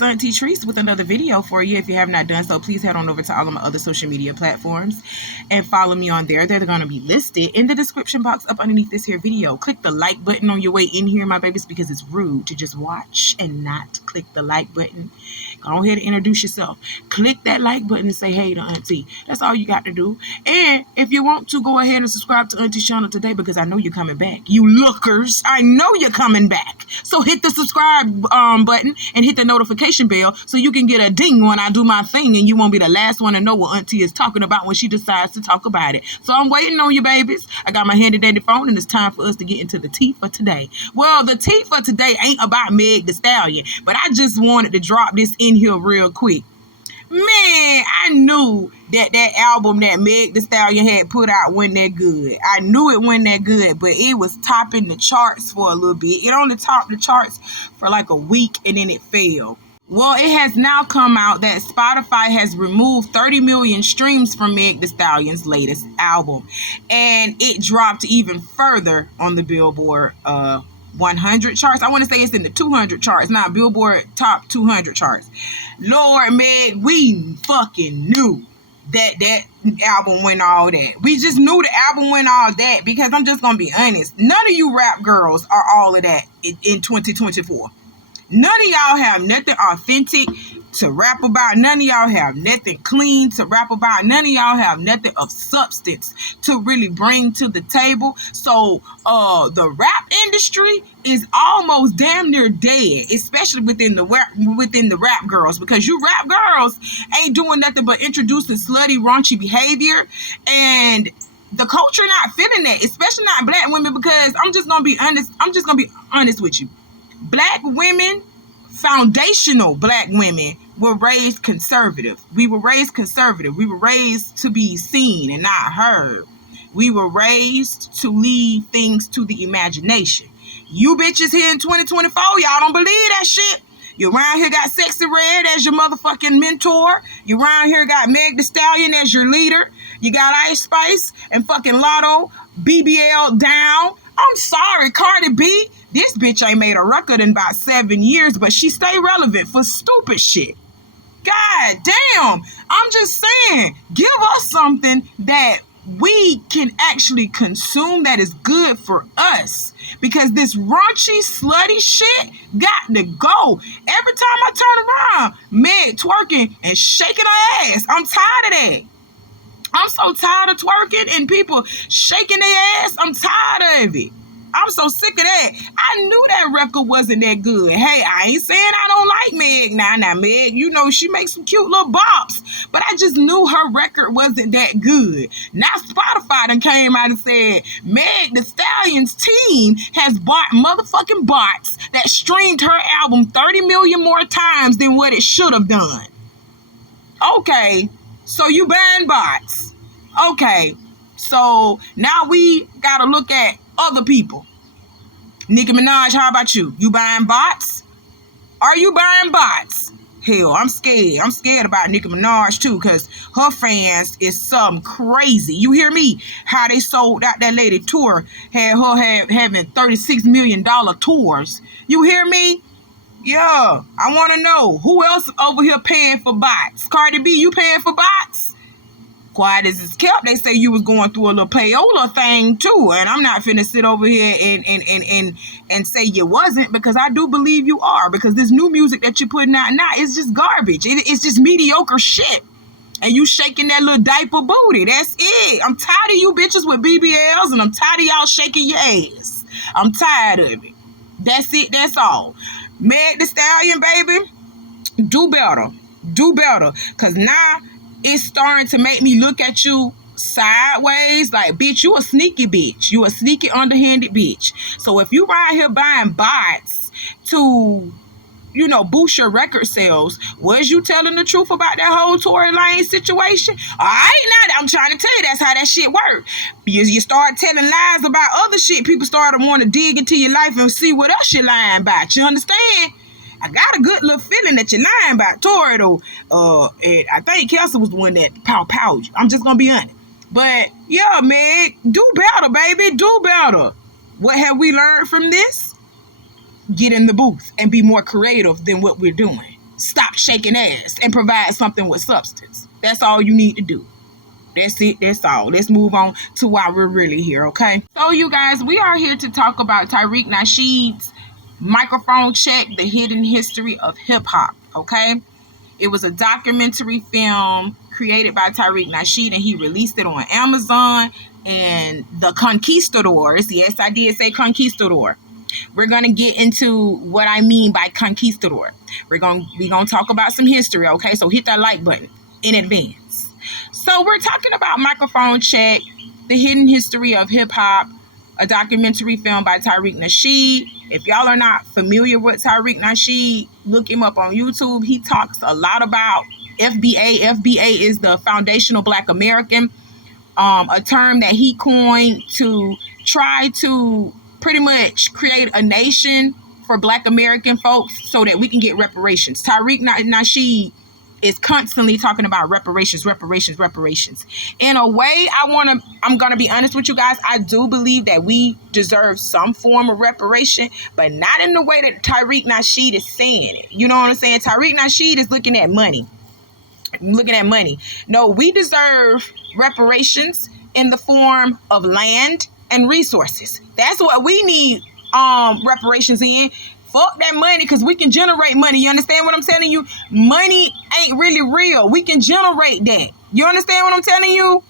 is Auntie Trice with another video for you. If you have not done so, please head on over to all of my other social media platforms and follow me on there. They're going to be listed in the description box up underneath this here video. Click the like button on your way in here, my babies, because it's rude to just watch and not click the like button. Go ahead and introduce yourself. Click that like button and say hey to Auntie. That's all you got to do. And if you want to, go ahead and subscribe to Auntie's channel today, because I know you're coming back. You lookers, I know you're coming back. So hit the subscribe button and hit the notification bell so you can get a ding when I do my thing, and you won't be the last one to know what Auntie is talking about when she decides to talk about it. So I'm waiting on you, babies. I got my handy dandy phone, and it's time for us to get into the tea for today. Well, the tea for today ain't about Meg the Stallion, but I just wanted to drop this in here real quick. Man, I knew that album that Meg the Stallion had put out wasn't that good. I knew it wasn't that good, but it was topping the charts for a little bit. It only topped the charts for like a week, and then it fell. Well, it has now come out that Spotify has removed 30 million streams from Meg the Stallion's latest album, and it dropped even further on the Billboard 100 charts. I want to say it's in the 200 charts, not Billboard top 200 charts. Lord, Meg, we fucking knew that album went all that. We just knew the album went all that, because I'm just gonna be honest, none of you rap girls are all of that in 2024. None of y'all have nothing authentic to rap about. None of y'all have nothing clean to rap about. None of y'all have nothing of substance to really bring to the table. So the rap industry is almost damn near dead, especially within the rap girls, because you rap girls ain't doing nothing but introducing slutty, raunchy behavior, and the culture not feeling that, especially not black women, because I'm just gonna be honest with you. Black women, foundational black women, were raised conservative. We were raised conservative. We were raised to be seen and not heard. We were raised to leave things to the imagination. You bitches here in 2024, y'all don't believe that shit. You around here got Sexy Red as your motherfucking mentor. You around here got Meg the Stallion as your leader. You got Ice Spice and fucking Lotto, BBL down. I'm sorry, Cardi B. This bitch ain't made a record in about 7 years, but she stay relevant for stupid shit. God damn. I'm just saying, give us something that we can actually consume that is good for us. Because this raunchy, slutty shit got to go. Every time I turn around, Meg twerking and shaking her ass. I'm tired of that. I'm so tired of twerking and people shaking their ass. I'm tired of it. I'm so sick of that. I knew that record wasn't that good. Hey, I ain't saying I don't like Meg. Now, Meg, you know, she makes some cute little bops, but I just knew her record wasn't that good. Now Spotify done came out and said, Meg the Stallion's team has bought motherfucking bots that streamed her album 30 million more times than what it should have done. Okay, so you buying bots. Okay, so now we gotta look at other people. Nicki Minaj, how about you? You buying bots? Are you buying bots? Hell, I'm scared. I'm scared about Nicki Minaj too, because her fans is something crazy. You hear me? How they sold out that lady tour, had her having $36 million tours. You hear me? Yeah, I want to know who else over here paying for bots. Cardi B, you paying for bots? Quiet as it's kept, they say you was going through a little payola thing too, and I'm not finna sit over here and say you wasn't, because I do believe you are, because this new music that you're putting out now is just garbage. It's just mediocre shit, and you shaking that little diaper booty. That's it. I'm tired of you bitches with BBLs, and I'm tired of y'all shaking your ass. I'm tired of it. That's it. That's all. Meg the Stallion, baby, do better. Do better, because now it's starting to make me look at you sideways. Like, bitch, you a sneaky bitch. You a sneaky, underhanded bitch. So if you right here buying bots to, you know, boost your record sales, was you telling the truth about that whole Tory Lanez situation? All right, now I'm trying to tell you, that's how that shit work. You start telling lies about other shit, people start to want to dig into your life and see what else you're lying about. You understand? I got a good little feeling that you're lying about Tory, though. And I think Kelsey was the one that powed you. I'm just gonna be honest. But yeah, Meg, do better, baby. Do better. What have we learned from this? Get in the booth and be more creative than what we're doing. stop shaking ass and provide something with substance. That's all you need to do. That's it. That's all. Let's move on to why we're really here, okay? So, you guys, we are here to talk about Tariq Nasheed's Microphone Check, The Hidden History of Hip Hop, okay? It was a documentary film created by Tariq Nasheed, and he released it on Amazon and the Conquistadors. Yes, I did say Conquistador. We're going to get into what I mean by Conquistador. We're going to talk about some history, okay? So hit that like button in advance. So we're talking about Microphone Check, The Hidden History of Hip Hop, a documentary film by Tariq Nasheed. If y'all are not familiar with Tariq Nasheed, look him up on YouTube. He talks a lot about FBA. FBA is the Foundational Black American, a term that he coined to try to pretty much create a nation for Black American folks so that we can get reparations. Tariq Nasheed is constantly talking about reparations. In a way, I'm going to be honest with you guys. I do believe that we deserve some form of reparation, but not in the way that Tariq Nasheed is saying it. You know what I'm saying? Tariq Nasheed is looking at money. No, we deserve reparations in the form of land and resources. That's what we need reparations in. Fuck that money, because we can generate money. You understand what I'm telling you? Money ain't really real. We can generate that. You understand what I'm telling you?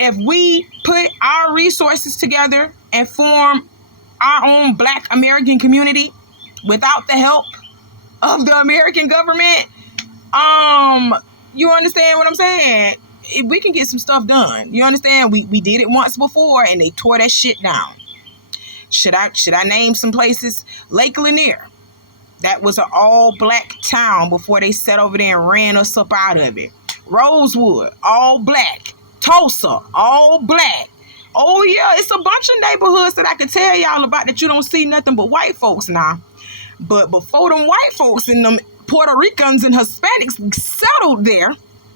If we put our resources together and form our own Black American community without the help of the American government, you understand what I'm saying? We can get some stuff done. You understand? We did it once before and they tore that shit down. Should I name some places? Lake Lanier. That was an all-black town before they sat over there and ran us up out of it. Rosewood, all black. Tulsa, all black. Oh, yeah, it's a bunch of neighborhoods that I can tell y'all about that you don't see nothing but white folks now. But before them white folks and them Puerto Ricans and Hispanics settled there,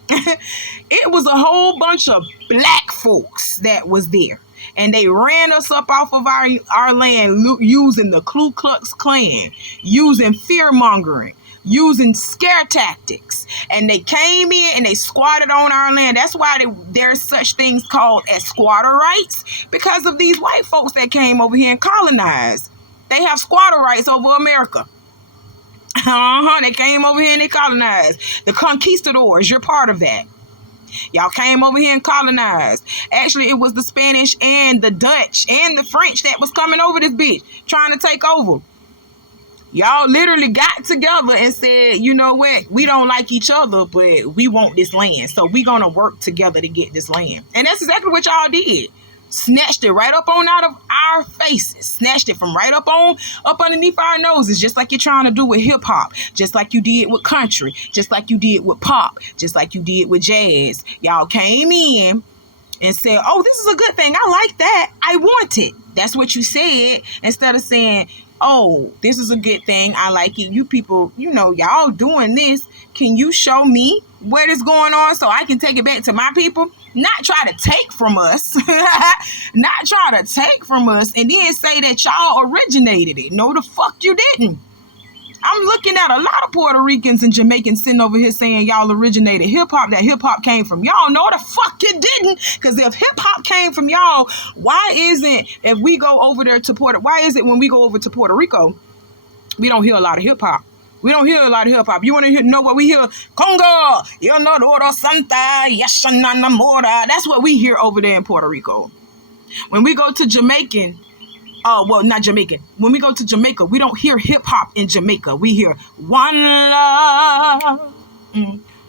it was a whole bunch of black folks that was there. And they ran us up off of our land using the Ku Klux Klan, using fear-mongering, using scare tactics. And they came in and they squatted on our land. That's why there's such things called as squatter rights, because of these white folks that came over here and colonized. They have squatter rights over America. They came over here and they colonized. The conquistadors, you're part of that. Y'all came over here and colonized. Actually, it was the Spanish and the Dutch and the French that was coming over this bitch, trying to take over. Y'all literally got together and said, you know what? We don't like each other, but we want this land. So we're going to work together to get this land. And that's exactly what y'all did. Snatched it right up on out of our faces. Snatched it from right up underneath our noses, just like you're trying to do with hip hop, just like you did with country, just like you did with pop, just like you did with jazz. Y'all came in and said, oh, this is a good thing. I like that. I want it. That's what you said, instead of saying, oh, this is a good thing. I like it. You people, y'all doing this. Can you show me what is going on so I can take it back to my people? Not try to take from us. Not try to take from us and then say that y'all originated it. No, the fuck you didn't. I'm looking at a lot of Puerto Ricans and Jamaicans sitting over here saying y'all originated hip-hop, that hip-hop came from y'all. No, the fuck you didn't. Because if hip-hop came from y'all, why isn't when we go over to Puerto Rico, we don't hear a lot of hip-hop? We don't hear a lot of hip-hop. You want to know what we hear? Congo, Yonoro Santa, Yashanana Mora. That's what we hear over there in Puerto Rico. When we go to Jamaican, not Jamaican. When we go to Jamaica, we don't hear hip-hop in Jamaica. We hear one love,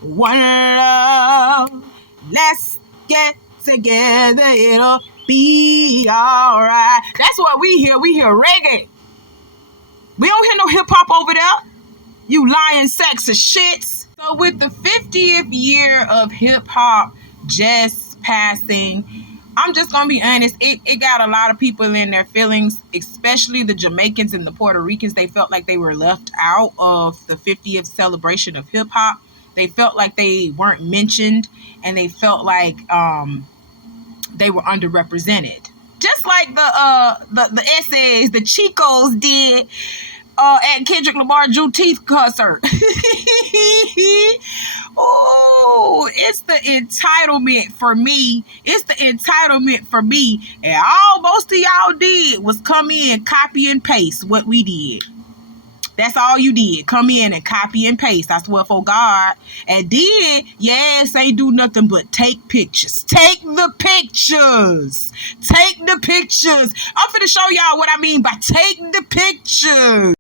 one love. Let's get together, it'll be all right. That's what we hear. We hear reggae. We don't hear no hip-hop over there. You lying sacks of shits. So with the 50th year of hip-hop just passing, I'm just going to be honest, it got a lot of people in their feelings, especially the Jamaicans and the Puerto Ricans. They felt like they were left out of the 50th celebration of hip-hop. They felt like they weren't mentioned, and they felt like they were underrepresented. Just like the essays the Chicos did at Kendrick Lamar Juneteenth concert. Oh, it's the entitlement for me. It's the entitlement for me. And all most of y'all did was come in, copy and paste what we did. That's all you did. Come in and copy and paste. I swear for God. And then, yes, ain't do nothing but take pictures. Take the pictures. Take the pictures. I'm finna show y'all what I mean by take the pictures.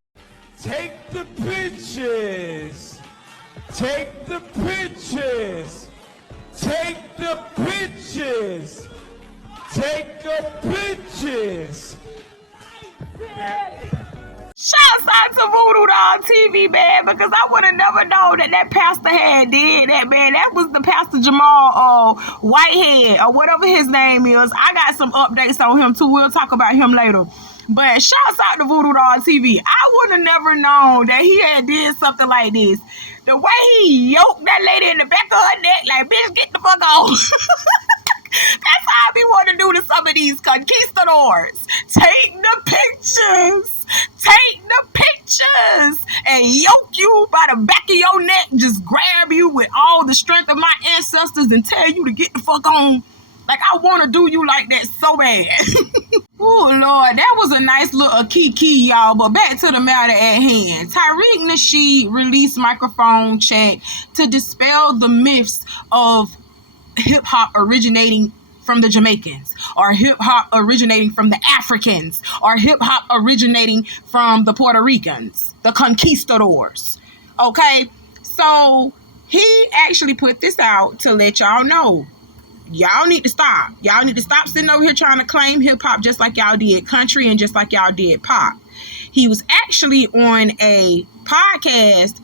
Take the pictures. Take the pictures. Take the pictures. Take the pictures. Shouts out to Voodoo Doll TV, man, because I would have never known that pastor had did that, man. That was the Pastor Jamal Whitehead, or whatever his name is. I got some updates on him, too. We'll talk about him later. But shouts out to Voodoo Doll TV. I would have never known that he had did something like this. The way he yoked that lady in the back of her neck, like, bitch, get the fuck on. That's how I be wanting to do to some of these conquistadors. Take the pictures. Take the pictures and yoke you by the back of your neck. Just grab you with all the strength of my ancestors and tell you to get the fuck on. Like, I want to do you like that so bad. Oh, Lord, that was a nice little kiki, y'all. But back to the matter at hand. Tariq Nasheed released microphone check to dispel the myths of hip-hop originating from the Jamaicans, or hip-hop originating from the Africans, or hip-hop originating from the Puerto Ricans, the conquistadors. Okay? So he actually put this out to let y'all know, y'all need to stop. Y'all need to stop sitting over here trying to claim hip-hop just like y'all did country and just like y'all did pop. He was actually on a podcast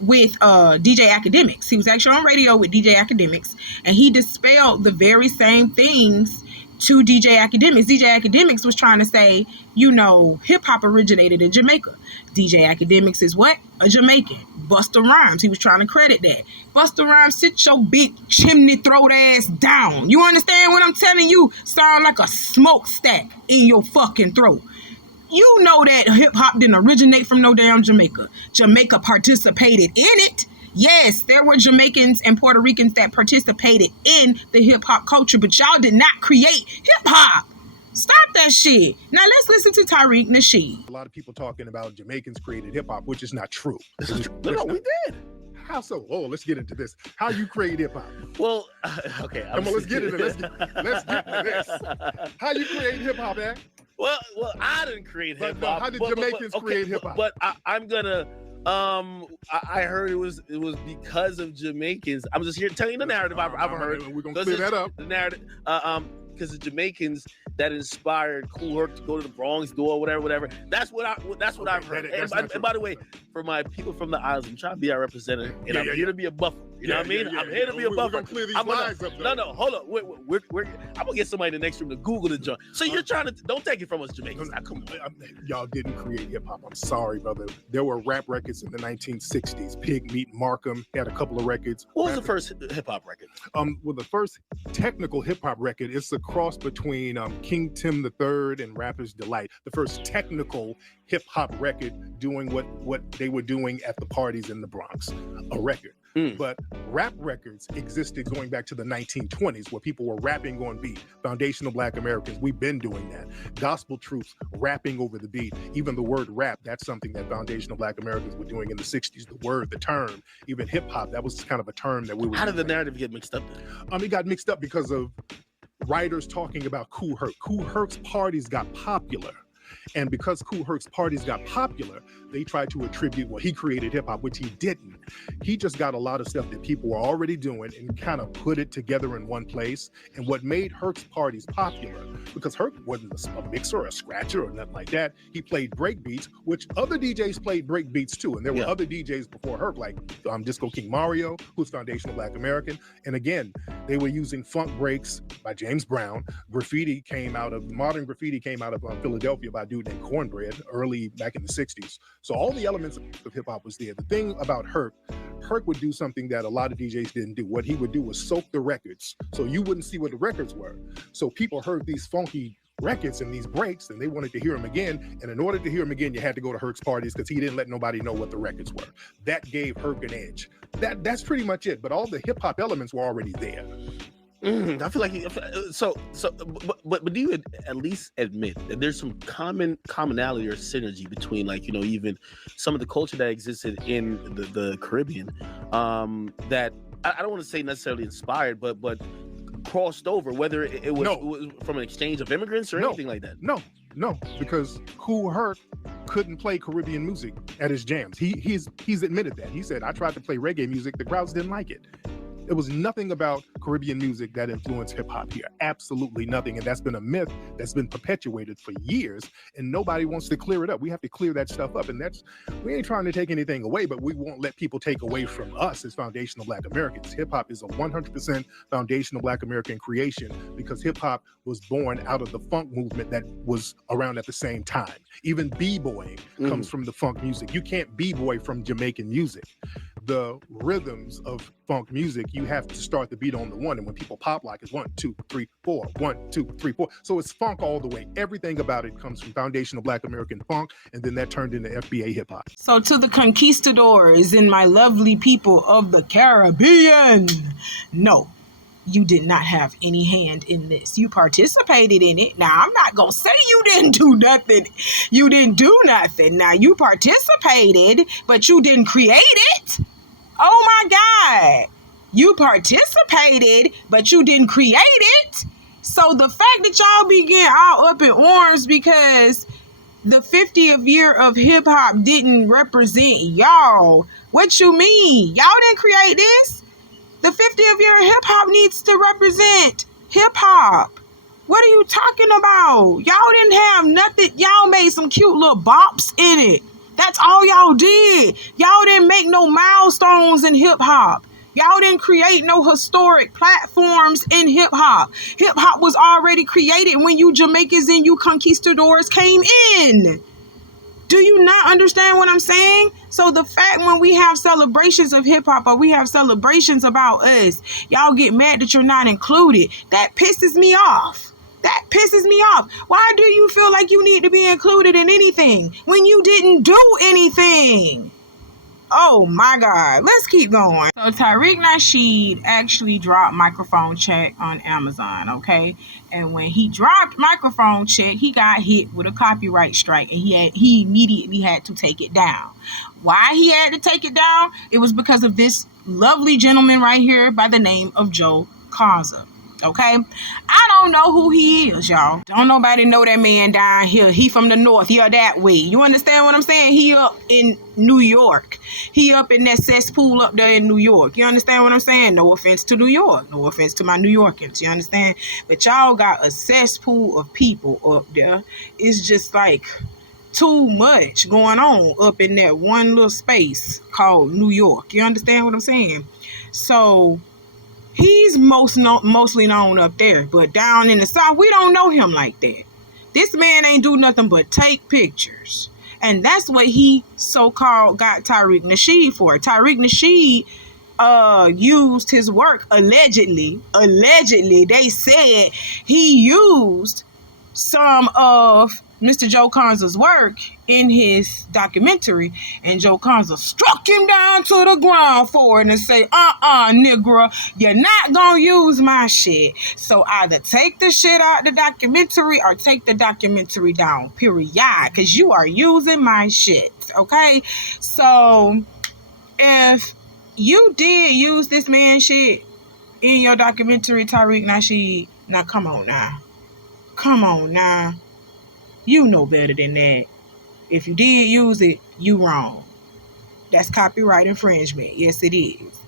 with DJ Academics. He was actually on radio with DJ Academics, and he dispelled the very same things to DJ Academics. DJ Academics was trying to say, you know, hip-hop originated in Jamaica. DJ Academics is what? A Jamaican. Busta Rhymes, he was trying to credit that. Busta Rhymes, sit your big chimney throat ass down. You understand what I'm telling you? Sound like a smokestack in your fucking throat. You know that hip-hop didn't originate from no damn Jamaica. Jamaica participated in it. Yes, there were Jamaicans and Puerto Ricans that participated in the hip-hop culture, but y'all did not create hip-hop. Stop that shit. Now let's listen to Tariq Nasheed. A lot of people talking about Jamaicans created hip-hop, which is not true. No, we did. How so? Oh, let's get into this. How you create hip-hop? Well, okay. Come on, let's get into this. Let's get into this. How you create hip-hop, man? Well, I didn't create hip hop. How did Jamaicans create hip hop? But I'm gonna. I heard it was because of Jamaicans. I'm just here telling you the narrative I've heard. We're gonna clear that up. The narrative. Because the Jamaicans that inspired Kool Herc to go to the Bronx door, whatever. That's what I've heard. And by the way, for my people from the islands, I'm trying to be our representative, and I'm here to be a buffer. You know what I mean? I'm here to be a buffer. We're gonna clear these lines up. No, hold on. I'm gonna get somebody in the next room to Google the joint. So you're trying to don't take it from us, Jamaicans. Now, come on. Y'all didn't create hip hop. I'm sorry, brother. There were rap records in the 1960s. Pig Meat Markham had a couple of records. What was the first hip hop record? Well, the first technical hip hop record is a cross between King Tim III and Rapper's Delight. The first technical hip hop record doing what they were doing at the parties in the Bronx. A record. But rap records existed going back to the 1920s, where people were rapping on beat. Foundational Black Americans, we've been doing that. Gospel troops rapping over the beat. Even the word rap, that's something that Foundational Black Americans were doing in the 60s. The word, the term, even hip hop, that was kind of a term that we were. How did the narrative get mixed up then? It got mixed up because of writers talking about Kool Herc. Kool Herc's parties got popular. And because Kool Herc's parties got popular, they tried to attribute, well, he created hip hop, which he didn't. He just got a lot of stuff that people were already doing and kind of put it together in one place. And what made Herc's parties popular, because Herc wasn't a mixer or a scratcher or nothing like that. He played break beats, which other DJs played break beats too. And there were other DJs before Herc, like Disco King Mario, who's Foundational Black American. And again, they were using funk breaks by James Brown. Modern graffiti came out of Philadelphia by a dude named Cornbread, early back in the 60s. So all the elements of hip hop was there. The thing about Herc would do something that a lot of DJs didn't do. What he would do was soak the records, so you wouldn't see what the records were. So people heard these funky records and these breaks, and they wanted to hear him again. And in order to hear him again, you had to go to Herc's parties because he didn't let nobody know what the records were. That gave Herc an edge. That's pretty much it. But all the hip hop elements were already there. I feel like but do you at least admit that there's some commonality or synergy between, like, you know, even some of the culture that existed in the Caribbean, that I don't want to say necessarily inspired, but crossed over, whether it was from an exchange of immigrants or anything like that? No, because Kool Herc couldn't play Caribbean music at his jams. He's admitted that. He said, I tried to play reggae music, the crowds didn't like it. It was nothing about Caribbean music that influenced hip hop here. Absolutely nothing. And that's been a myth that's been perpetuated for years, and nobody wants to clear it up. We have to clear that stuff up. And we ain't trying to take anything away, but we won't let people take away from us as foundational Black Americans. Hip hop is a 100% foundational Black American creation because hip hop was born out of the funk movement that was around at the same time. Even b-boying comes from the funk music. You can't b-boy from Jamaican music. The rhythms of funk music, you have to start the beat on the one, and when people pop like it's 1, 2, 3, 4, 1, 2, 3, 4. So it's funk all the way. Everything about it comes from foundational Black American funk, and then that turned into FBA hip hop. So to the conquistadors and my lovely people of the Caribbean, no, you did not have any hand in this. You participated in it. Now, I'm not going to say you didn't do nothing. You didn't do nothing. Now, you participated, but you didn't create it. Oh, my God. You participated, but you didn't create it. So the fact that y'all be getting all up in arms because the 50th year of hip-hop didn't represent y'all, what you mean? Y'all didn't create this? The 50th year of hip-hop needs to represent hip-hop. What are you talking about? Y'all didn't have nothing. Y'all made some cute little bops in it. That's all y'all did. Y'all didn't make no milestones in hip-hop. Y'all didn't create no historic platforms in hip-hop. Hip-hop was already created when you Jamaicans and you conquistadors came in. Do you not understand what I'm saying? So the fact when we have celebrations of hip-hop or we have celebrations about us, y'all get mad that you're not included. That pisses me off. That pisses me off. Why do you feel like you need to be included in anything when you didn't do anything? Oh my God. Let's keep going. So Tariq Nasheed actually dropped Microphone Check on Amazon, okay? And when he dropped Microphone Check, he got hit with a copyright strike and he immediately had to take it down. Why he had to take it down? It was because of this lovely gentleman right here by the name of Joe Kaza. Okay, I don't know who he is, y'all. Don't nobody know that man down here. He from the north. He that way. You understand what I'm saying? He up in New York. He up in that cesspool up there in New York. You understand what I'm saying? No offense to New York. No offense to my New Yorkers. You understand? But y'all got a cesspool of people up there. It's just like too much going on up in that one little space called New York. You understand what I'm saying? So he's mostly known up there, but down in the South, we don't know him like that. This man ain't do nothing but take pictures. And that's what he so-called got Tariq Nasheed for. Tariq Nasheed used his work, allegedly, they said he used some of Mr. Joe Kaza's work in his documentary, and Joe Kaza struck him down to the ground for it and say, nigga, you're not gonna use my shit. So either take the shit out the documentary or take the documentary down, period, because you are using my shit, okay? So if you did use this man's shit in your documentary, Tariq Nasheed, now come on now. You know better than that. If you did use it, you wrong. That's copyright infringement. Yes, it is.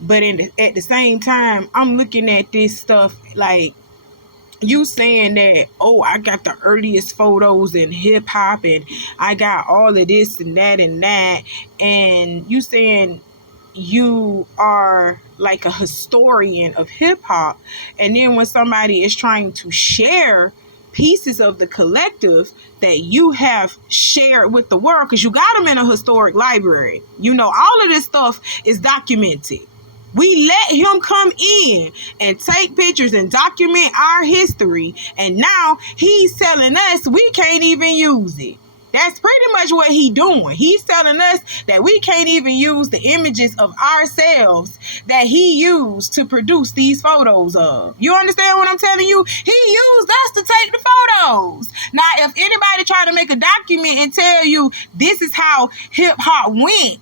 But at the same time, I'm looking at this stuff like you saying that, oh, I got the earliest photos in hip hop and I got all of this and that. And you saying you are like a historian of hip hop. And then when somebody is trying to share pieces of the collective that you have shared with the world, because you got them in a historic library. You know, all of this stuff is documented. We let him come in and take pictures and document our history. And now he's telling us we can't even use it. That's pretty much what he's doing. He's telling us that we can't even use the images of ourselves that he used to produce these photos of. You understand what I'm telling you? He used us to take the photos. Now, if anybody try to make a document and tell you this is how hip hop went,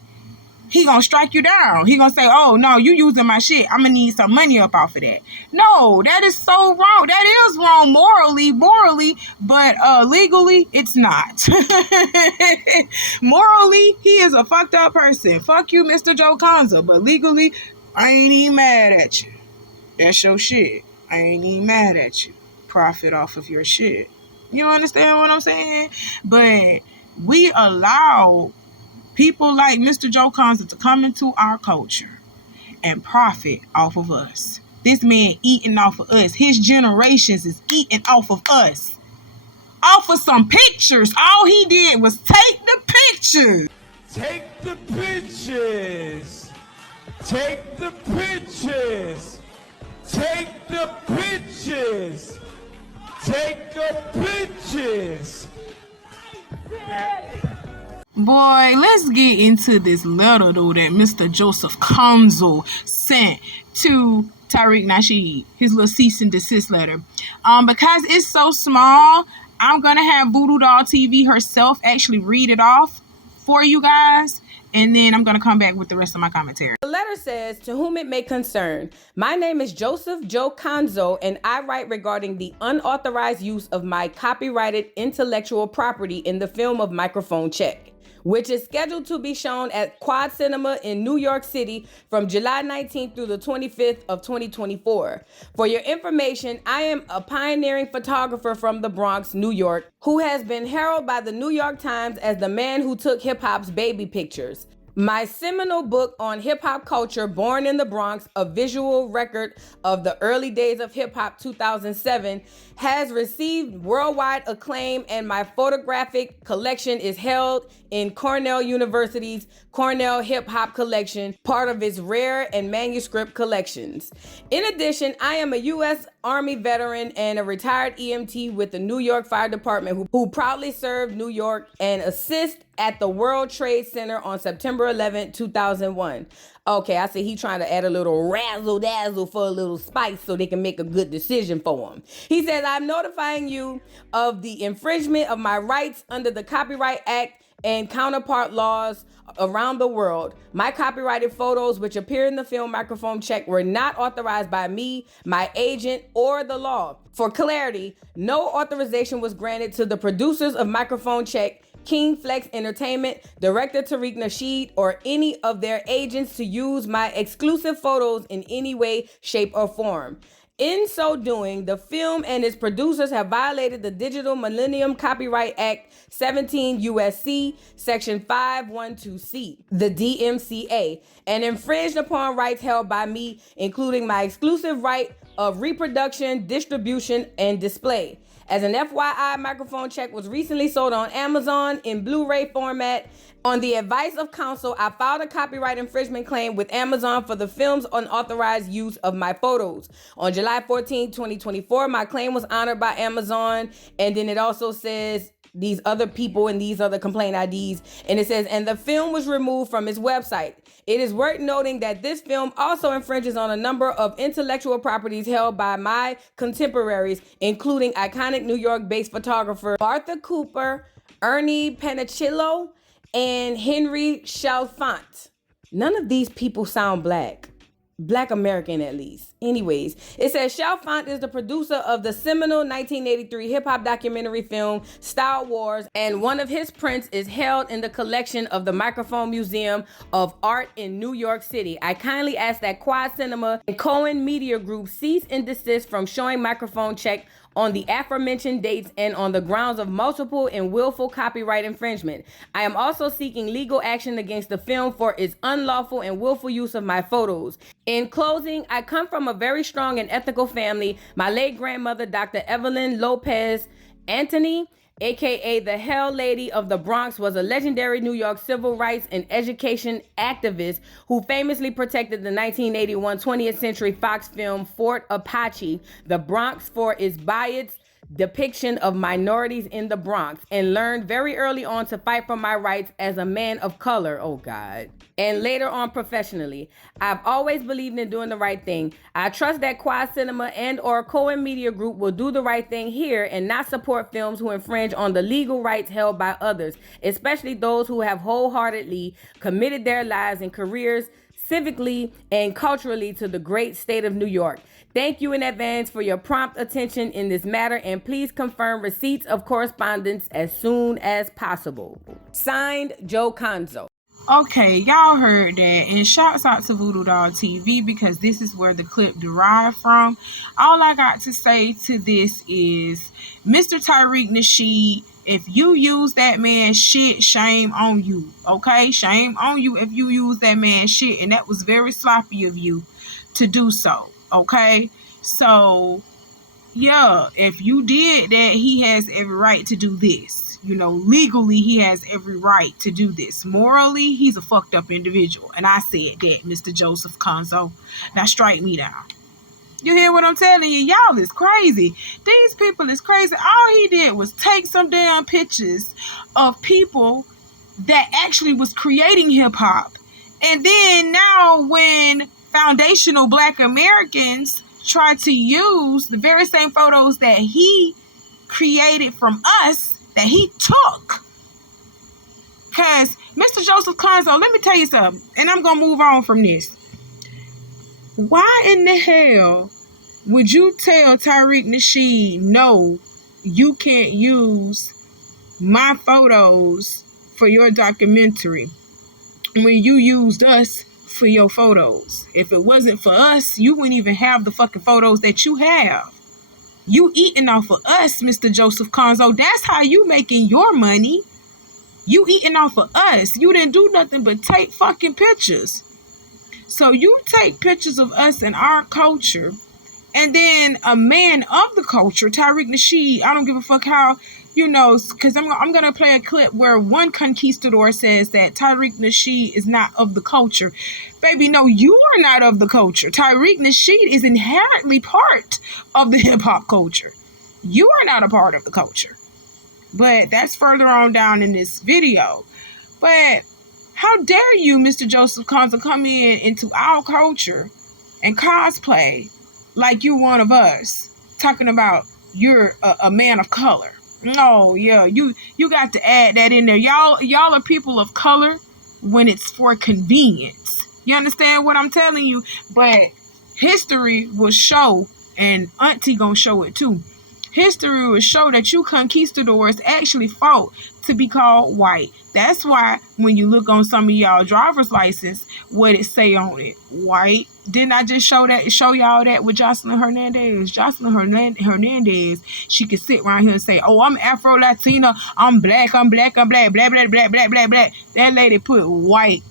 he gonna strike you down. He gonna say, oh, no, you using my shit. I'm gonna need some money up off of that. No, that is so wrong. That is wrong morally, but legally, it's not. Morally, he is a fucked up person. Fuck you, Mr. Joe Conza. But legally, I ain't even mad at you. That's your shit. I ain't even mad at you. Profit off of your shit. You understand what I'm saying? But we allow people like Mr. Joe Conza to come into our culture and profit off of us. This man eating off of us. His generations is eating off of us. Off of some pictures. All he did was take the pictures. Take the pictures. Take the pictures. Take the pictures. Take the pictures. Boy, let's get into this letter, though, that Mr. Joseph Conzo sent to Tariq Nasheed, his little cease and desist letter. Because it's so small, I'm going to have Voodoo Doll TV herself actually read it off for you guys, and then I'm going to come back with the rest of my commentary. The letter says, to whom it may concern, my name is Joseph Joe Conzo, and I write regarding the unauthorized use of my copyrighted intellectual property in the film of Microphone Check, which is scheduled to be shown at Quad Cinema in New York City from July 19th through the 25th of 2024. For your information, I am a pioneering photographer from the Bronx, New York, who has been heralded by the New York Times as the man who took hip-hop's baby pictures. My seminal book on hip-hop culture, Born in the Bronx, a visual record of the early days of hip-hop 2007, has received worldwide acclaim, and my photographic collection is held in Cornell University's Cornell Hip Hop Collection, part of its rare and manuscript collections. In addition, I am a U.S. Army veteran and a retired EMT with the New York Fire Department who proudly served New York and assist at the World Trade Center on September 11, 2001. Okay, I see he trying to add a little razzle-dazzle for a little spice so they can make a good decision for him. He says, I'm notifying you of the infringement of my rights under the Copyright Act and counterpart laws around the world. My copyrighted photos, which appear in the film Microphone Check, were not authorized by me, my agent, or the law. For clarity, no authorization was granted to the producers of Microphone Check, King Flex Entertainment, director Tariq Nasheed, or any of their agents to use my exclusive photos in any way, shape, or form. In so doing, the film and its producers have violated the Digital Millennium Copyright Act 17 U.S.C. Section 512C, the DMCA, and infringed upon rights held by me, including my exclusive right of reproduction, distribution, and display. As an FYI, Microphone Check was recently sold on Amazon in Blu-ray format. On the advice of counsel, I filed a copyright infringement claim with Amazon for the film's unauthorized use of my photos. On July 14, 2024, my claim was honored by Amazon, and then it also says these other people and these other complaint IDs, and it says, and the film was removed from its website. It is worth noting that this film also infringes on a number of intellectual properties held by my contemporaries, including iconic New York-based photographer Martha Cooper, Ernie Panicillo, and Henry Chalfant. None of these people sound black. Black American, at least. Anyways, it says Chalfant is the producer of the seminal 1983 hip-hop documentary film Star Wars, and one of his prints is held in the collection of the Microphone Museum of Art in New York City. I kindly ask that Quad Cinema and Cohen Media Group cease and desist from showing Microphone Check on the aforementioned dates and on the grounds of multiple and willful copyright infringement. I am also seeking legal action against the film for its unlawful and willful use of my photos. In closing, I come from a very strong and ethical family. My late grandmother, Dr. Evelyn Lopez Anthony, aka the Hell Lady of the Bronx, was a legendary New York civil rights and education activist who famously protected the 1981 20th Century Fox film Fort Apache, The Bronx, for its biased depiction of minorities in the Bronx, and learned very early on to fight for my rights as a man of color. Oh God. And later on professionally. I've always believed in doing the right thing. I trust that Quad Cinema and or Cohen Media Group will do the right thing here and not support films who infringe on the legal rights held by others, especially those who have wholeheartedly committed their lives and careers civically and culturally to the great state of New York. Thank you in advance for your prompt attention in this matter, and please confirm receipts of correspondence as soon as possible. Signed, Joe Conzo. Okay, y'all heard that, and shouts out to Voodoo Doll TV because this is where the clip derived from. All I got to say to this is, Mr. Tariq Nasheed, if you use that man's shit, shame on you, okay? Shame on you if you use that man's shit, and that was very sloppy of you to do so, okay? So, yeah, if you did that, he has every right to do this. You know, legally, he has every right to do this. Morally, he's a fucked up individual. And I said that, Mr. Joseph Conzo. Now strike me down. You hear what I'm telling you? Y'all is crazy. These people is crazy. All he did was take some damn pictures of people that actually was creating hip-hop. And then now when foundational Black Americans try to use the very same photos that he created from us, that he took. Because Mr. Joseph Conzo, let me tell you something, and I'm going to move on from this. Why in the hell would you tell Tariq Nasheed, no, you can't use my photos for your documentary when you used us for your photos? If it wasn't for us, you wouldn't even have the fucking photos that you have. You eating off of us, Mr. Joseph Conzo. That's how you making your money. You eating off of us. You didn't do nothing but take fucking pictures. So you take pictures of us and our culture, and then a man of the culture, Tariq Nasheed, I don't give a fuck how, you know, because I'm going to play a clip where one conquistador says that Tariq Nasheed is not of the culture. Baby, no, you are not of the culture. Tariq Nasheed is inherently part of the hip-hop culture. You are not a part of the culture. But that's further on down in this video. But how dare you, Mr. Joseph Conzo, come into our culture and cosplay like you're one of us, talking about you're a man of color. No, yeah, you got to add that in there. Y'all are people of color when it's for convenience. You understand what I'm telling you? But history will show, and Auntie gonna show it too. History will show that you conquistadors actually fought to be called white. That's why when you look on some of y'all driver's license, what it say on it, white. Didn't I just show y'all that with Jocelyn Hernandez? Jocelyn Hernandez, she could sit right here and say, oh, I'm Afro-Latina, I'm black, blah, blah, blah, blah, blah, blah. That lady put white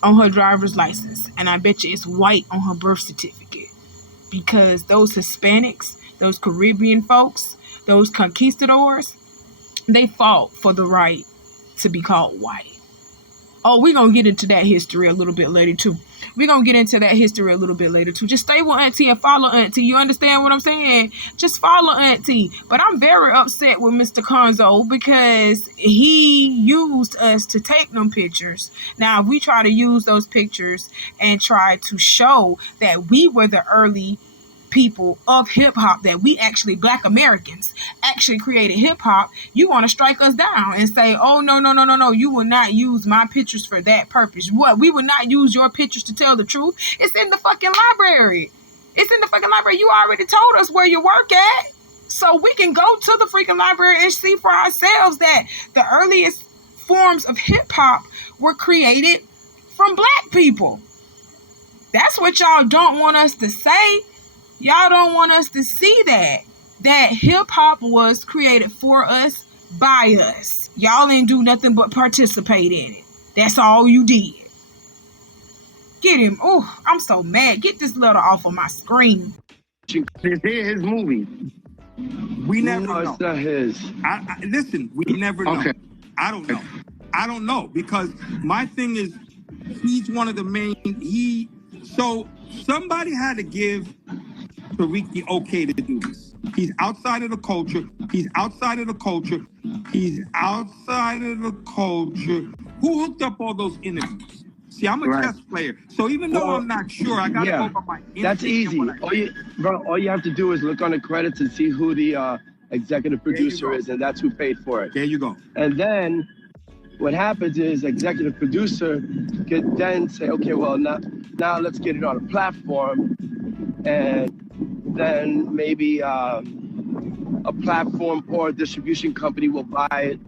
on her driver's license, and I bet you it's white on her birth certificate, because those Hispanics, those Caribbean folks, those conquistadors, they fought for the right to be called white. Oh, we're going to get into that history a little bit later too. Just stay with Auntie and follow Auntie. You understand what I'm saying? Just follow Auntie. But I'm very upset with Mr. Conzo because he used us to take them pictures. Now, if we try to use those pictures and try to show that we were the early people of hip-hop, that we actually, Black Americans, actually created hip-hop, you want to strike us down and say, oh, no, you will not use my pictures for that purpose. What? We will not use your pictures to tell the truth? It's in the fucking library. You already told us where you work at. So we can go to the freaking library and see for ourselves that the earliest forms of hip-hop were created from Black people. That's what y'all don't want us to say. Y'all don't want us to see that hip-hop was created for us, by us. Y'all ain't do nothing but participate in it. That's all you did. Get him. Oh, I'm so mad. Get this letter off of my screen. Here's his movie. We never No, know. it's not his. Listen, we never know. Okay. I don't know. I don't know because my thing is he's one of the main. So somebody had to give Tariq the okay to do this. He's outside of the culture. He's outside of the culture. He's outside of the culture. Who hooked up all those interviews? See, I'm a chess player, so even though I'm not sure, I gotta go by my instinct. That's easy. All you have to do is look on the credits and see who the executive producer is, and that's who paid for it. There you go. And then what happens is executive producer could then say, okay, well, now let's get it on a platform, and then maybe a platform or a distribution company will buy it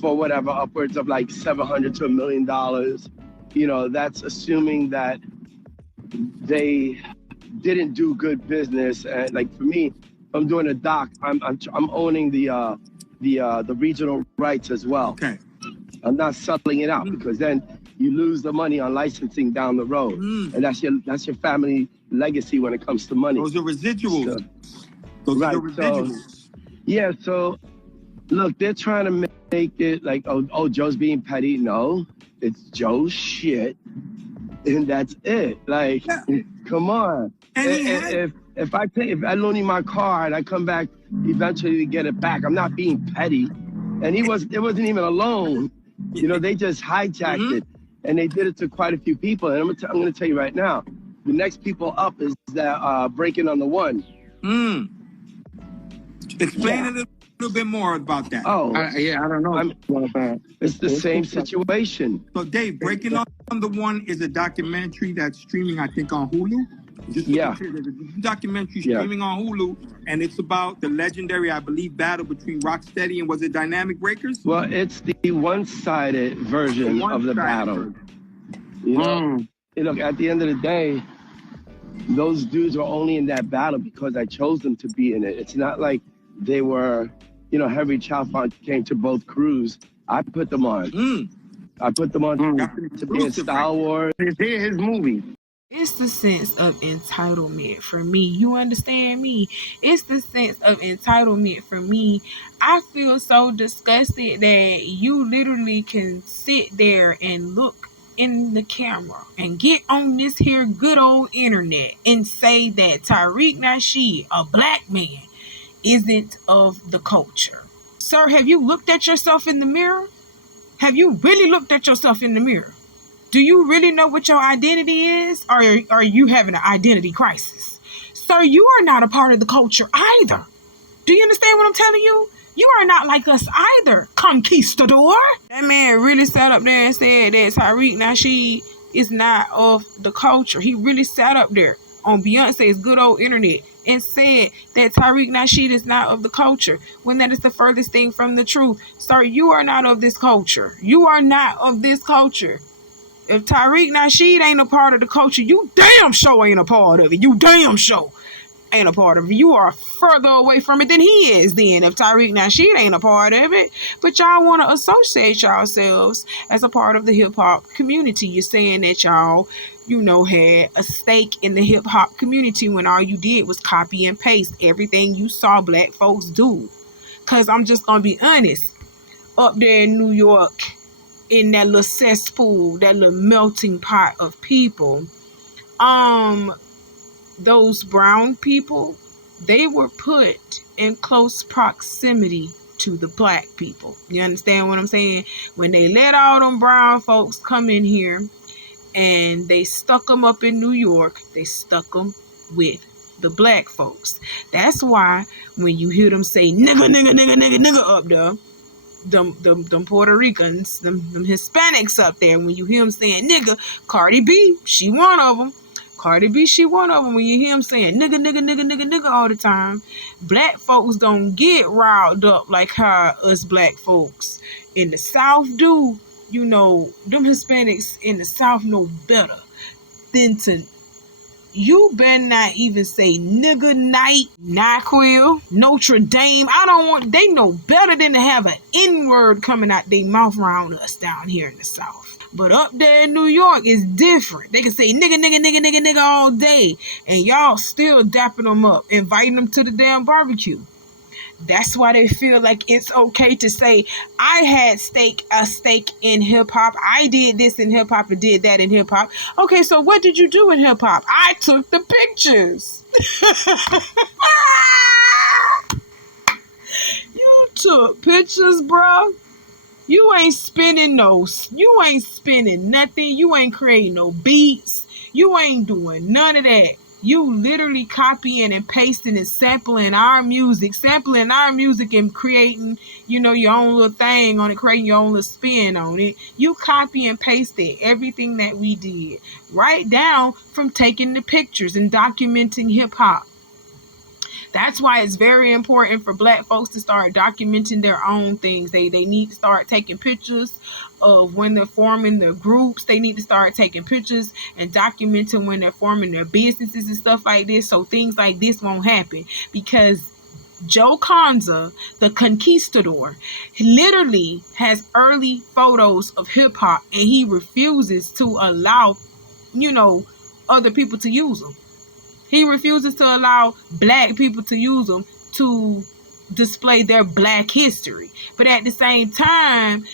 for whatever, upwards of like $700 to $1 million. You know, that's assuming that they didn't do good business. And like for me, I'm doing a doc. I'm owning the regional rights as well. Okay. I'm not selling it out because then you lose the money on licensing down the road, and that's your family legacy when it comes to money. Those are residuals. So, Those right, are the residuals. Yeah. So look, they're trying to make it like, oh, Joe's being petty. No, it's Joe's shit, and that's it. Like, come on. And if I loan you my car and I come back eventually to get it back, I'm not being petty. And it wasn't even a loan. You know, they just hijacked it, and they did it to quite a few people. And I'm gonna tell you right now, the next people up is that Breaking on the One. Explain a little bit more about that. Oh, I don't know. It's the same situation. So, Dave, Breaking on the One is a documentary that's streaming, I think, on Hulu. Just to be clear, there's a documentary streaming on Hulu, and it's about the legendary, I believe, battle between Rocksteady and was it Dynamic Breakers? Well, it's the one-sided version of the battle. You know, look, at the end of the day, those dudes were only in that battle because I chose them to be in it. It's not like they were, you know, Henry Chalfant came to both crews. I put them on. I put them on to be in Star Wars. It's his movie. It's the sense of entitlement for me. You understand me? It's the sense of entitlement for me. I feel so disgusted that you literally can sit there and look in the camera and get on this here good old internet and say that Tariq Nasheed, a black man, isn't of the culture. Sir, have you looked at yourself in the mirror? Have you really looked at yourself in the mirror? Do you really know what your identity is? Or are you having an identity crisis? Sir, you are not a part of the culture either. Do you understand what I'm telling you? You are not like us either, conquistador. That man really sat up there and said that Tariq Nasheed is not of the culture. He really sat up there on Beyonce's good old internet and said that Tariq Nasheed is not of the culture, when that is the furthest thing from the truth. Sir, you are not of this culture. You are not of this culture. If Tariq Nasheed ain't a part of the culture, you damn sure ain't a part of it. You damn sure ain't a part of it. You are further away from it than he is then if Tariq Nasheed ain't a part of it. But y'all want to associate yourselves as a part of the hip-hop community. You're saying that y'all, you know, had a stake in the hip-hop community when all you did was copy and paste everything you saw black folks do. Because I'm just going to be honest, up there in New York, in that little cesspool, that little melting pot of people, those brown people, they were put in close proximity to the black people. You understand what I'm saying? When they let all them brown folks come in here and they stuck them up in New York, they stuck them with the black folks. That's why when you hear them say nigga, nigga, nigga, nigga, nigga up there, them Puerto Ricans, them Hispanics up there, when you hear them saying nigga, Cardi B, she one of them. Cardi B, she one of them. When you hear them saying nigga, nigga, nigga, nigga, nigga all the time, black folks don't get riled up like how us black folks in the South do. You know, them Hispanics in the South know better than to, you better not even say nigga night, NyQuil, Notre Dame. They know better than to have an N-word coming out their mouth around us down here in the South. But up there in New York, it's different. They can say nigga, nigga, nigga, nigga, nigga all day. And y'all still dapping them up, inviting them to the damn barbecue. That's why they feel like it's okay to say, I had a stake in hip hop. I did this in hip hop and did that in hip hop. Okay, so what did you do in hip hop? I took the pictures. You took pictures, bro. You ain't spinning nothing. You ain't creating no beats. You ain't doing none of that. You literally copying and pasting and sampling our music and creating, your own little thing on it, creating your own little spin on it. You copy and pasted everything that we did. Right down from taking the pictures and documenting hip hop. That's why it's very important for Black folks to start documenting their own things. They need to start taking pictures of when they're forming their groups. They need to start taking pictures and documenting when they're forming their businesses and stuff like this, so things like this won't happen. Because Joe Conza, the conquistador, literally has early photos of hip hop, and he refuses to allow, other people to use them. He refuses to allow Black people to use them to display their Black history. But at the same time,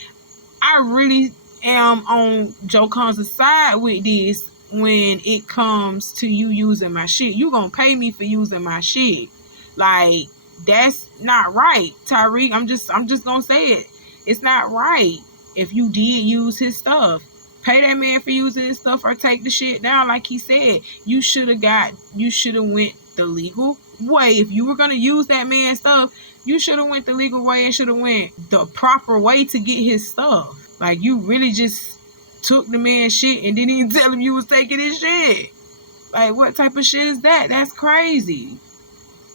I really am on Joe Conza's side with this when it comes to you using my shit. You gonna pay me for using my shit. Like, that's not right, Tyreek. I'm just gonna say it. It's not right. If you did use his stuff, pay that man for using his stuff or take the shit down. Like he said, you should have went the legal way. If you were gonna use that man's stuff, you should have went the legal way and should have went the proper way to get his stuff. Like, you really just took the man's shit and didn't even tell him you was taking his shit. Like, what type of shit is that? That's crazy.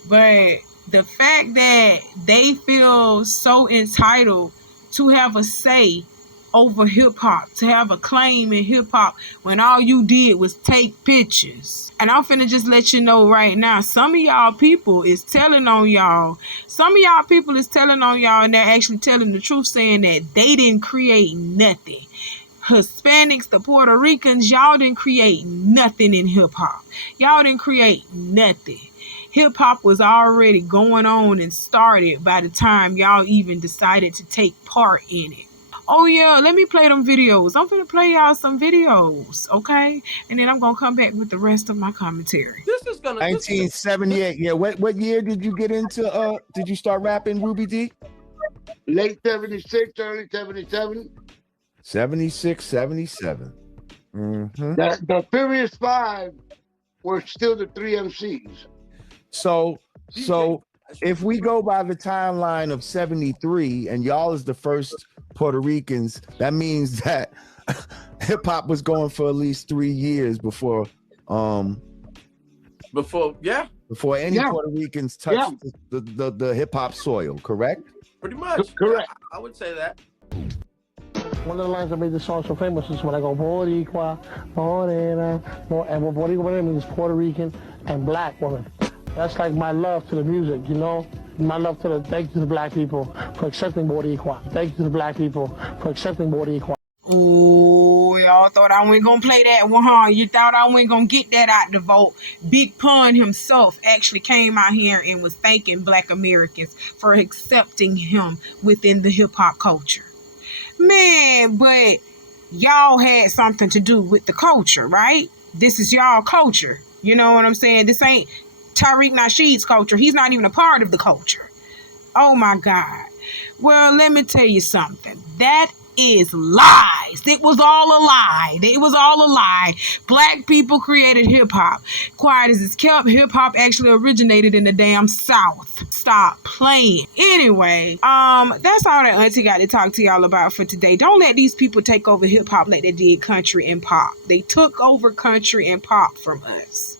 But the fact that they feel so entitled to have a say over hip hop, to have a claim in hip hop, when all you did was take pictures. And I'm finna just let you know right now, some of y'all people is telling on y'all. And they're actually telling the truth, saying that they didn't create nothing. Hispanics, the Puerto Ricans, y'all didn't create nothing in hip hop. Y'all didn't create nothing. Hip hop was already going on and started by the time y'all even decided to take part in it. Oh yeah, let me play them videos. I'm gonna play y'all some videos, okay? And then I'm gonna come back with the rest of my commentary. This is gonna 1978. Yeah, what year did you get into did you start rapping, Ruby D? Late 76, early 77. 76, 77. Mm-hmm. The Furious Five were still the three MCs. So if we go by the timeline of 73 and y'all is the first Puerto Ricans, that means that hip hop was going for at least 3 years before any Puerto Ricans touched the hip hop soil, correct? Pretty much. Correct. I would say that. One of the lines that made this song so famous is when I go Boricua, Morena, and what Boricua means is Puerto Rican and Black woman. That's like my love to the music, My love to thank you to the Black people for accepting Boricua. Thank you to the Black people for accepting Boricua. Oh, y'all thought I wasn't gonna play that one, huh? You thought I wasn't gonna get that out the vote. Big Pun himself actually came out here and was thanking Black Americans for accepting him within the hip-hop culture. Man, but y'all had something to do with the culture, right? This is y'all culture. You know what I'm saying? This ain't Tariq Nasheed's culture. He's not even a part of the culture. Oh my God. Well, let me tell you something. That is lies. It was all a lie. Black people created hip-hop. Quiet as it's kept, hip-hop actually originated in the damn South. Stop playing. Anyway, that's all that Auntie got to talk to y'all about for today. Don't let these people take over hip-hop like they did country and pop. They took over country and pop from us.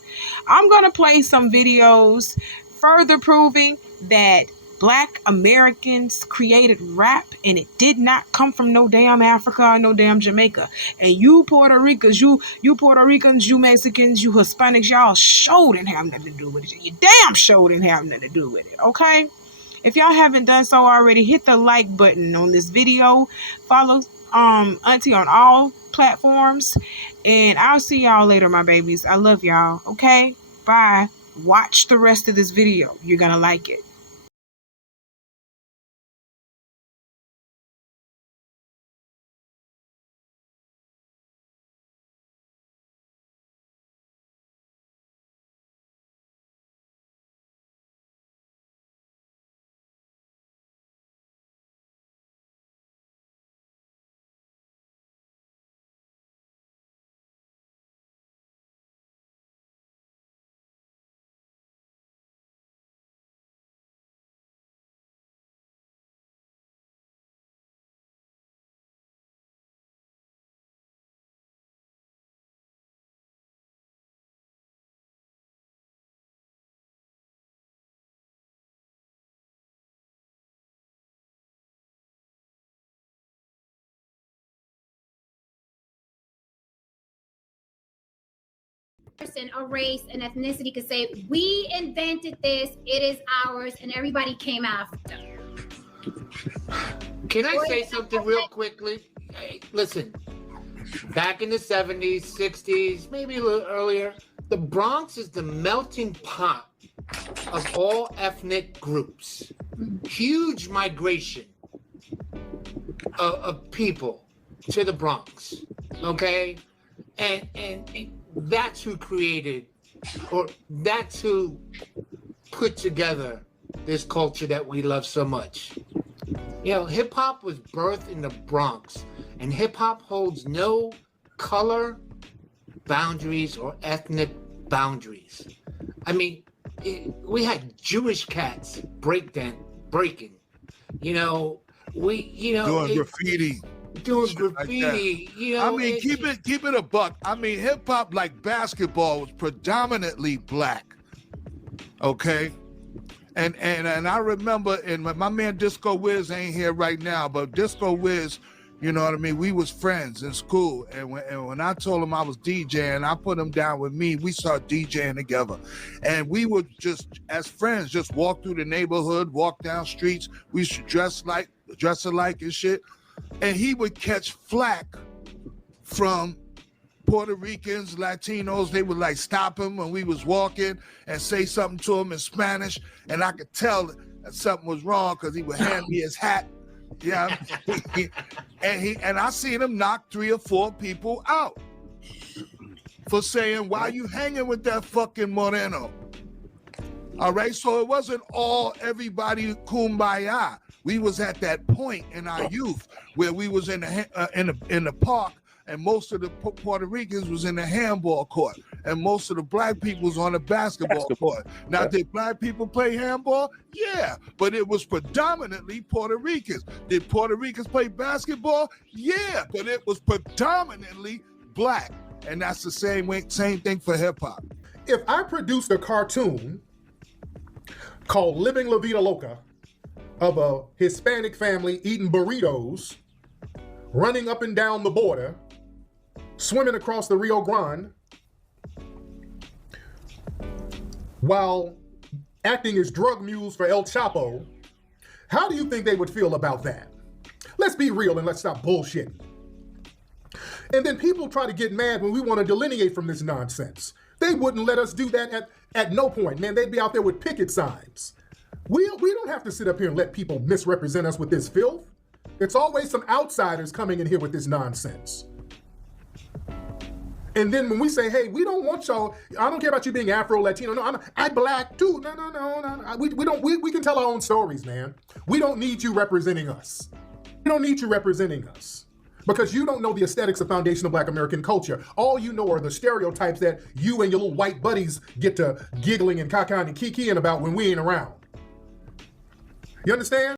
I'm going to play some videos further proving that Black Americans created rap and it did not come from no damn Africa or no damn Jamaica. And you Puerto Ricans, you Puerto Ricans, you Mexicans, you Hispanics, y'all sure didn't have nothing to do with it. You damn sure didn't have nothing to do with it, okay? If y'all haven't done so already, hit the like button on this video. Follow Auntie on all platforms. And I'll see y'all later, my babies. I love y'all, okay? Bye. Watch the rest of this video. You're gonna like it. person, a race, an ethnicity could say, we invented this, it is ours, and everybody came after. Can I say something real quickly? Hey, listen, back in the 70s, 60s, maybe a little earlier, the Bronx is the melting pot of all ethnic groups. Huge migration of people to the Bronx, okay? And that's who created, or that's who put together this culture that we love so much. You know, hip hop was birthed in the Bronx, and hip hop holds no color boundaries or ethnic boundaries. I mean, we had Jewish cats breaking. You know, doing graffiti. Doing graffiti, like you know. I mean, keep it a buck. I mean, hip hop, like basketball, was predominantly black. Okay, and I remember, and my man Disco Wiz ain't here right now, but Disco Wiz, you know what I mean. We was friends in school, and when I told him I was DJing, I put him down with me. We started DJing together, and we would just, as friends, just walk through the neighborhood, walk down streets. We used to dress alike and shit. And he would catch flack from Puerto Ricans, Latinos. They would like stop him when we was walking and say something to him in Spanish. And I could tell that something was wrong because he would hand me his hat. Yeah. And I seen him knock 3 or 4 people out for saying, why you hanging with that fucking Moreno? All right. So it wasn't all everybody kumbaya. We was at that point in our youth where we was in the park, and most of the Puerto Ricans was in the handball court, and most of the black people was on the basketball court. Now, did black people play handball? Yeah, but it was predominantly Puerto Ricans. Did Puerto Ricans play basketball? Yeah, but it was predominantly black, and that's the same thing for hip hop. If I produced a cartoon called Living La Vida Loca, of a Hispanic family eating burritos, running up and down the border, swimming across the Rio Grande, while acting as drug mules for El Chapo, how do you think they would feel about that? Let's be real and let's stop bullshitting. And then people try to get mad when we want to delineate from this nonsense. They wouldn't let us do that at no point, man. They'd be out there with picket signs. We don't have to sit up here and let people misrepresent us with this filth. It's always some outsiders coming in here with this nonsense. And then when we say, hey, we don't want y'all, I don't care about you being Afro, Latino, no, I'm black too. No. We can tell our own stories, man. We don't need you representing us. We don't need you representing us. Because you don't know the aesthetics of foundational Black American culture. All you know are the stereotypes that you and your little white buddies get to giggling and caca and kikiing about when we ain't around. You understand?